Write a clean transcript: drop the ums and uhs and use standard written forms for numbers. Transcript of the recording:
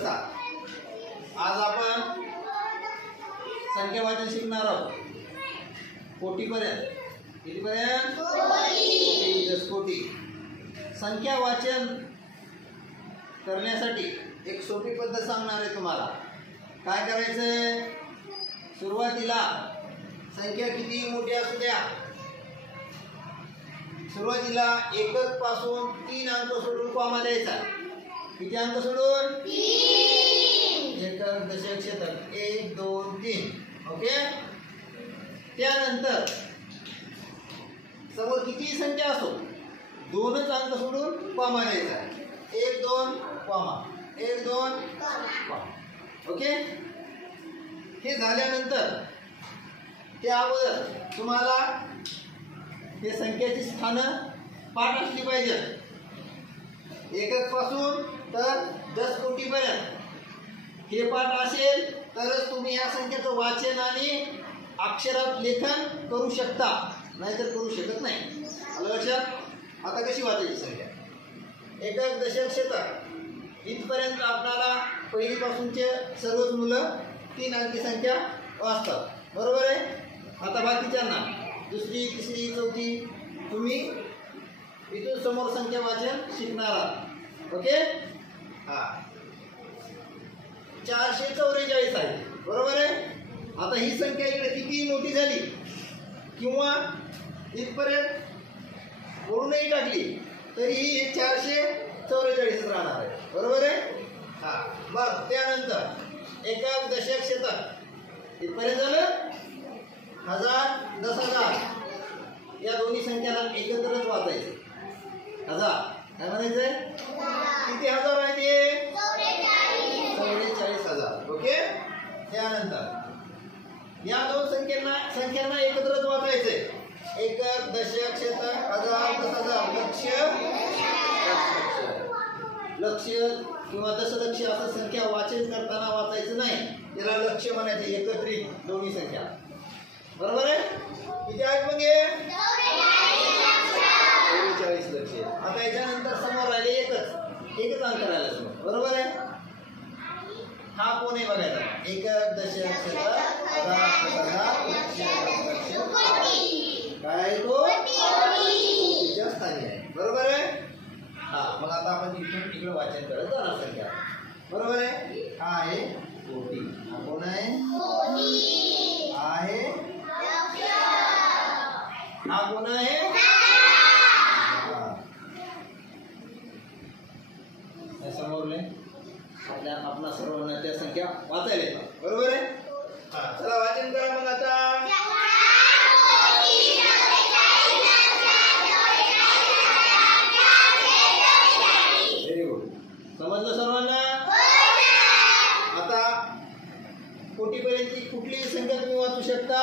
बसा. आज आपण संख्या वाचन शिकणार आहोत कोटीपर्यंत. कितीपर्यंत? कोटी. संख्या वाचन करण्यासाठी एक सोपी पद्धत सांगणार आहे तुम्हाला. काय करायचंय? सुरुवातीला संख्या किती मोठी असू द्या, सुरुवातीला एकक पासून 3 अंक सोडून कॉमा द्यायचा. किती अंक सोडून? 3. एकक, दशक, शतक 1 2 3. ओके. त्यानंतर समोर किती संख्या असो 2च अंक सोडून कॉमा द्यायचा. 1 2 कॉमा 1 2 कॉमा. ओके. हे झाल्यानंतर त्या अगोदर तुम्हाला हे संख्येची स्थानं पाठ असली पाहिजे. एकक पासून तर 10 कोटीपर्यंत हे पाठ असेल तरच तुम्ही या संख्येचं वाचन आणि अक्षरात लेखन करू शकता, नाहीतर करू शकत नाही. आलं लक्षात? आता कशी वाचायची संख्या? एकक, दशक, शतक इथपर्यंत आपल्याला पहिलीपासूनचे सर्वच मुलं 3 अंकी संख्या वाचतात. बरोबर आहे. आता बाकीच्यांना दुसरी, तिसरी, चौथी तुम्ही इथून समोर संख्या वाचन शिकणार आहात. ओके. हा 444 आहे. बरोबर आहे. आता ही संख्या इकडे किती मोठी झाली किंवा इथपर्यंत ओढूनही टाकली तरी ही 444 राहणार आहे. बरोबर आहे. हा बघ. त्यानंतर एकक, दशक, शतक इथपर्यंत झालं. 1000 10,000 या दोन्ही संख्याला एकत्रच वाचायचे. 1000 काय म्हणायचंय? किती हजार आहे ते? 44,000. ओके. त्यानंतर या दोन संख्यांना एकत्रच वाचायचंय. एकक, दशक, शतक, 1000 10,000 लक्ष लक्ष किंवा दशलक्ष असं संख्या वाचन करताना वाचायचं नाही. त्याला लक्ष म्हणायचं. एकत्रित दोन्ही संख्या. बरोबर आहे. किती आहेत मग? 44 लक्ष. आता याच्यानंतर समोर राहिले एकच अंक राहिला समोर. बरोबर आहे. हा कोण आहे बघायचा. एकक, दशक, शतक, 1000 10,000 लक्ष काय तो स्थानी आहे. बरोबर आहे. हा मग आता आपण इथून तिकडे वाचन करत जाणार संख्या. बरोबर आहे. हा आहे कोटी. हा कोण आहे? आहे हा कोण आहे? समोरले आपल्या सर्वांना त्या संख्या वाचायला येतात. बरोबर आहे. हा चला वाचन करा मग आता. Very good. समजलं सर्वांना? आता कोटीपर्यंतची कुठलीही संख्या तुम्ही वाचू शकता.